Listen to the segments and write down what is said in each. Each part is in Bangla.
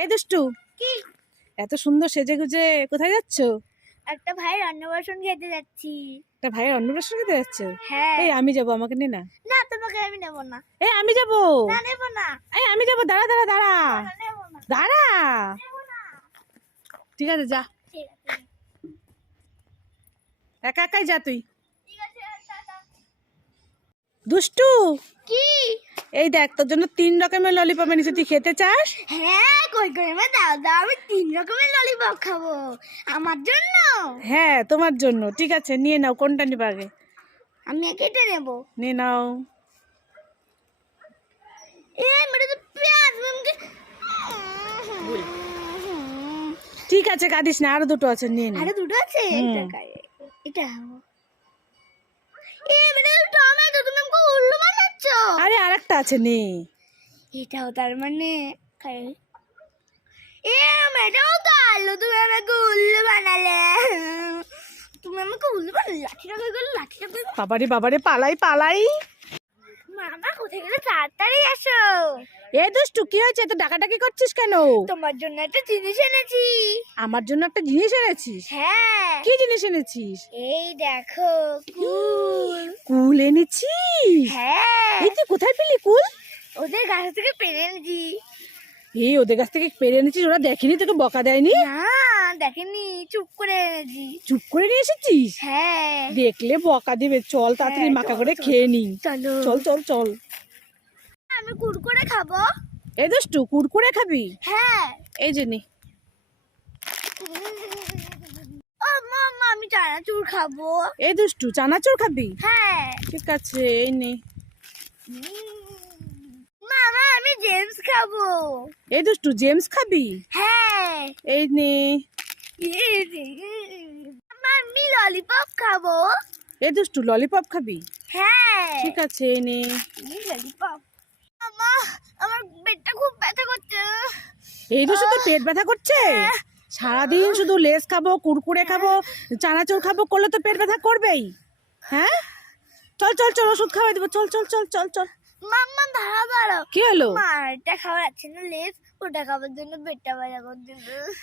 এই দুষ্টু, কি? এত সুন্দর সেজে গুজে কোথায় যাচ্ছ? একটা ভাইয়ের অন্নপ্রাশন খেতে যাচ্ছি। একটা ভাইয়ের অন্নপ্রাশন খেতে যাচ্ছ? হ্যাঁ। এই আমি যাবো, আমাকে নে না। না, তোমাকে আমি নেব না। এই আমি যাবো। না, নেব না। এই আমি যাবো, দাঁড়া দাঁড়া দাঁড়া না, নেব না। দাঁড়া। নেব না। ঠিক আছে যা, ঠিক আছে। একা একাই যা তুই। ঠিক আছে, টাটা। দুষ্টু, কি? এই দেখ তোর জন্য 3 রকমের ললিপপ এনেছি, তুই খেতে চাস? হ্যাঁ, কই করে দাও দাও, আমি 3 রকমের ললিপপ খাবো আমার জন্য। হ্যাঁ তোমার জন্য। ঠিক আছে নিয়ে নাও, কোনটা নিবে আগে? আমি এটা নেব। নিয়ে নাও। মেরে তো পেঁয়াজ আমাকে। ঠিক আছে কাঁদিস না, আরো দুটো আছে, নিয়ে নে। আরে দুটো আছে, হুম। এটা মেরে টমেটো, তুমি আমাকে উল্লু বানাচ্ছ। আরে আরেকটা আছে, নে। এটাও তার মানে এটাও তো আলু, তুমি আমাকে উল্লু বানালে। তুমি আমাকে উল্লু বানালে, লাঠিটা কই গেল, লাঠিটা কই? বাবারে বাবারে, পালাই পালাই। মামা কোথায় গেলে, তাড়াতাড়ি আসো। এ দুষ্টু, কি হয়েছে? তো ডাকাডাকি করছিস কেন? তোমার জন্য একটা জিনিস এনেছি। আমার জন্য একটা জিনিস এনেছিস? হ্যাঁ, কি জিনিস এনেছিস? এই দেখো, কুল। কুল এনেছিস? হ্যাঁ, এই তুই কোথায় পেলি কুল? ওদের গাছ থেকে পেরে এনেছি। এই ওদের কাছ থেকে পেরে এনেছিস? ওরা দেখেনি, তোকে বকা দেয়নি? না, দেখেনি, চুপ করে এনেছি। চুপ করে নিয়ে এসেছিস? হ্যাঁ, দেখলে বকা দিবে। চল তাড়াতাড়ি হ্যাঁ, মাখা চল, করে চল। খেয়ে নি। চলো। চল চল চল। আমি কুরকুরে খাবো। এই দুষ্টু, কুরকুরে খাবি? হ্যাঁ। এই যে নে। ও মামা, আমি চানাচুর খাবো। এই দুষ্টু, চানাচুর খাবি? হ্যাঁ। ঠিক আছে এই নে। মামা, আমি জেমস খাবো। এই দুষ্টু, জেমস খাবি? হ্যাঁ। এই নে। মামা, আমি ললিপপ খাবো। এই দুষ্টু, ললিপপ খাবি? হ্যাঁ। ঠিক আছে এই নে। ললিপপ। মামা, আমার পেটটা খুব ব্যথা করছে। এই দুষ্টু, তোর পেট ব্যথা করছে? সারাদিন শুধু লেস খাবো, কুরকুরে খাবো, চানাচুর খাবো করলে তো পেট ব্যথা করবেই। হ্যাঁ চল চল চল, ওষুধ খাওয়াই দেবো। চল চল চল চল চল। মাম্মা, দাঁড়াও। কি হলো? মারটা খাওয়ার আছে না, লেস, ওটা খাবার জন্য পেটটা ব্যথা করছে।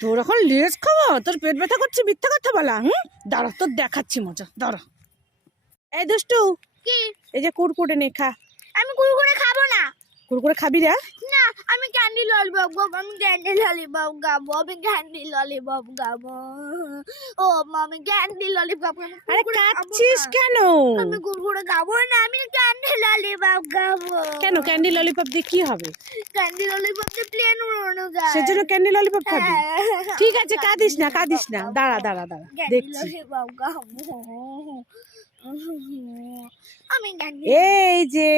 তোর এখন লেস খাবো, তোর পেট ব্যথা করছে? মিথ্যা কথা বলা। দাঁড়া, তোর দেখাচ্ছি মজা, দাঁড়া। এই দুষ্টু, কি? এই যে কুরকুরে নে, খা। আমি কুরকুরে খাবো না। কুরকুরে খাবি না? না, আমি ক্যান্ডি ললিপপ খাবো। আমি ক্যান্ডি ললিপপ খাবো। আমি ক্যান্ডি ললিপপ খাবো। ও মা, আমি ক্যান্ডি ললিপপ খাবো। আরে কাচ্ছিস কেন? আমি কুরকুরে খাবো না, আমি ক্যান্ডি ললিপপ খাবো। কেন? ক্যান্ডি ললিপপ দিয়ে কি হবে? ক্যান্ডি ললিপপ দিয়ে প্লেন উড়ানো যায়। সেজন্য ক্যান্ডি ললিপপ খাবি? হ্যাঁ। ঠিক আছে, কাঁদিস না কাঁদিস না, দাঁড়া দাঁড়া দাঁড়া, ক্যান্ডি দেখছি। ললিপপ খাবো। আমি ক্যান্ডি, এই যে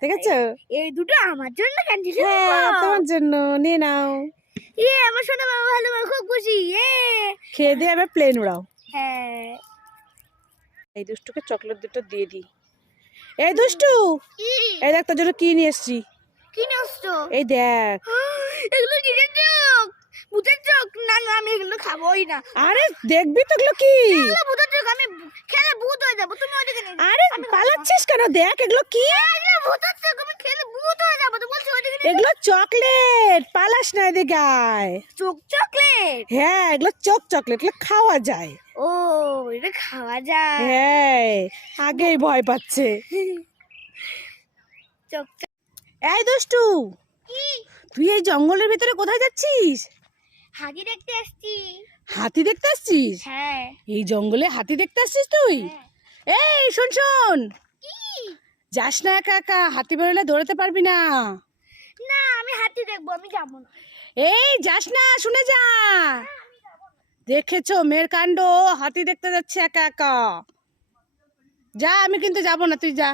দেখেছো? এই দুটো আমার জন্য ক্যান্ডি হ্যাঁ ললিপপ। তোমার জন্য, নিয়ে নাও। আমার সাথে মামা ভালো, খুব খুশি। খেয়ে দিয়ে আবার প্লেন উড়াও। হ্যাঁ। এই দুষ্টুকে চকলেট দুটো দিয়ে দিই। এই দুষ্টু, এই দেখ তোর জন্য কি নিয়ে এসছি। কি নষ্ট? এই দেখ। এগুলো কিসের চোখ? ভূতের চোখ? না না, আমি এগুলো খাবোই না। আরে দেখবি তো এগুলো কি? এগুলো ভূতের চোখ, আমি খেলে ভূত হয়ে যাবো। তুমি ওইদিকে নিয়ে যাও। আরে পালাচ্ছিস কেন? দেখ এগুলো কি। এগুলো ভূতের চোখ, আমি খেলে ভূত হয়ে যাবো। তো বলছি ওইদিকে নিয়ে এগুলো চকলেট, পালাস না, এদিকে আয়। চোখ চকলেট? হ্যাঁ এগুলো চকলেট, এগুলো খাওয়া যায়। ও, এটা খাওয়া যায়? হ্যাঁ, আগেই ভয় পাচ্ছে। চোখ এই দুষ্টু, কি? তুই এই জঙ্গলের ভিতরে কোথায় যাচ্ছিস? হাতি দেখতে আসছি। হাতি দেখতে আসছিস? হ্যাঁ। এই জঙ্গলে হাতি দেখতে আসছিস তুই? এই শোন শোন, কি? যাস না একা একা, হাতি বেরোলে দৌড়াতে পারবি না। না, আমি হাতি দেখবো, আমি যাবো না। এই যাস না, শুনে যা। দেখেছো মেয়ের কাণ্ড, হাতি দেখতে যাচ্ছে একা একা। যা, আমি কিন্তু যাবো না, তুই যা।